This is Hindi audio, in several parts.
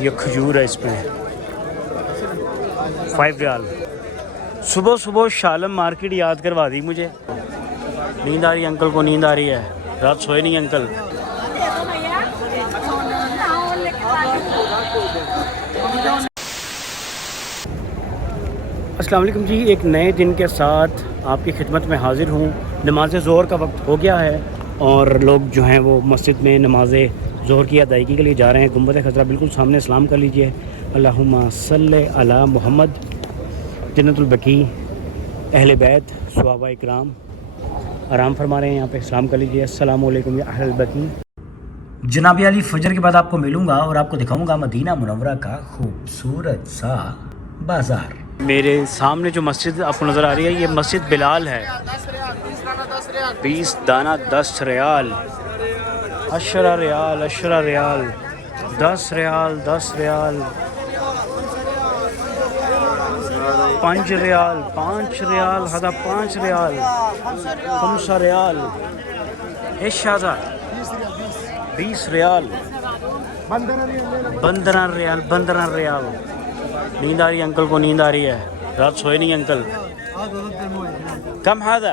ये खजूर है इसमें 5 रियाल। सुबह सुबह शालम मार्केट याद करवा दी मुझे। नींद आ रही है अंकल को, नींद आ रही है, रात सोए नहीं अंकल। अस्सलाम वालेकुम जी, एक नए दिन के साथ आपकी खिदमत में हाज़िर हूँ। नमाज ज़ोहर का वक्त हो गया है और लोग जो हैं वो मस्जिद में नमाज ज़ोहर की अदायगी के लिए जा रहे हैं। गुंबद खज़रा बिल्कुल सामने, सलाम कर लीजिए। अल्लाहुम्मा सल्ले अला मोहम्मद। जन्नतुल बकी, अहले बैत, सहाबा इकराम आराम फरमा रहे हैं यहाँ पे, सलाम कर लीजिए। अस्सलामु अलैकुम या अहल बकी। जनाब अली फजर के बाद आपको मिलूँगा और आपको दिखाऊँगा मदीना मुनव्वरा का खूबसूरत सा बाज़ार। मेरे सामने जो मस्जिद आपको नज़र आ रही है, ये मस्जिद बिलाल है। 20 दाना 10 रियाल, 10 रियाल 10 रियाल 10 रियाल 10 रियाल 5 रियाल 5 रियाल हदा 5 रियाल 5 रियाल इशादा 20 रियाल 15 रियाल 15 रियाल। नींद आ रही है अंकल को, नींद आ रही है, रात सोए नहीं अंकल। कम हादा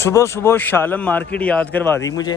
सुबह सुबह शालम मार्केट याद करवा दी मुझे।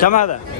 कम हादा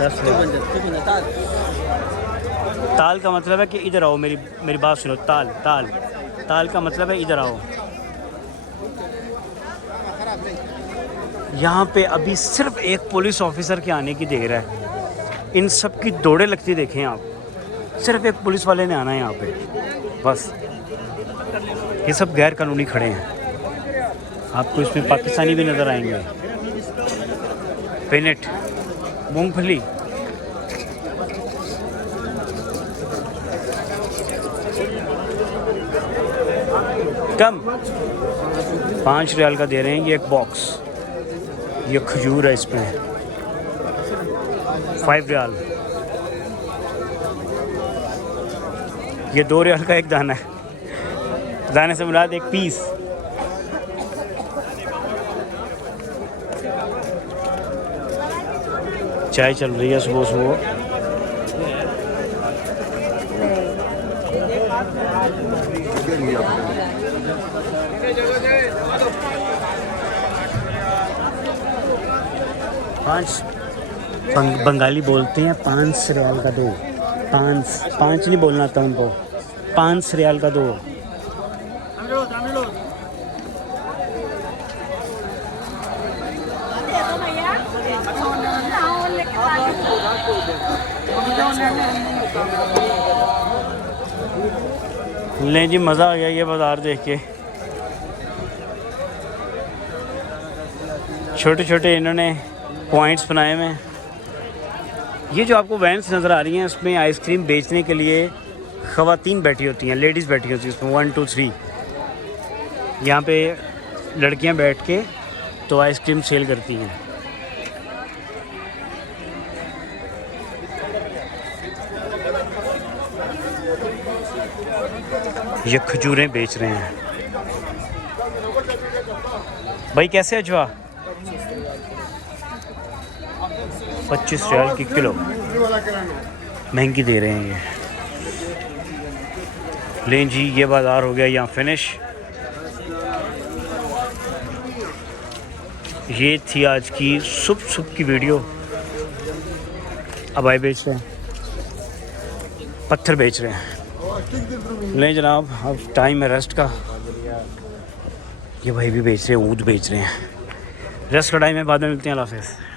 10 रियाल। ताल का मतलब है कि इधर आओ, मेरी बात सुनो। ताल ताल ताल का मतलब है इधर आओ। यहाँ पे अभी सिर्फ एक पुलिस ऑफिसर के आने की देर है। इन सब की दौड़े लगती देखें आप, सिर्फ एक पुलिस वाले ने आना है यहाँ पे बस। ये सब गैर कानूनी खड़े हैं। आपको इसमें पाकिस्तानी भी नज़र आएंगे। पेनेट, मूंगफली, कम 5 रियाल का दे रहे हैं ये एक बॉक्स। ये खजूर है, इसमें 5 रियाल। ये 2 रियाल का एक दाना है, दाने से मुराद एक पीस। चाय चल रही है सुबह सुबह। बंगाली बोलते हैं 5 रियाल का 2। 5 नहीं बोलना था उनको, 5 रियाल का 2। लें जी, मज़ा आ गया ये बाज़ार देख के। छोटे छोटे इन्होंने पॉइंट्स बनाए हुए हैं। ये जो आपको वैन्स नज़र आ रही हैं, उसमें आइसक्रीम बेचने के लिए ख़वातीन बैठी होती हैं, लेडीज़ बैठी होती हैं उसमें 1 2 3। यहाँ पे लड़कियाँ बैठ के तो आइसक्रीम सेल करती हैं। ये खजूरें बेच रहे हैं। भाई कैसे अजवा? 25 रियाल की किलो, महंगी दे रहे हैं ये। लें जी, ये बाज़ार हो गया यहाँ फिनिश। ये थी आज की सुबह की वीडियो। अब आए बेच रहे हैं, पत्थर बेच रहे हैं। लें जनाब, अब टाइम है रेस्ट का। ये भाई भी बेच रहे हैं, ऊद बेच रहे हैं। रेस्ट का टाइम है, बाद में मिलते हैं। अल्लाह हाफ़िज़।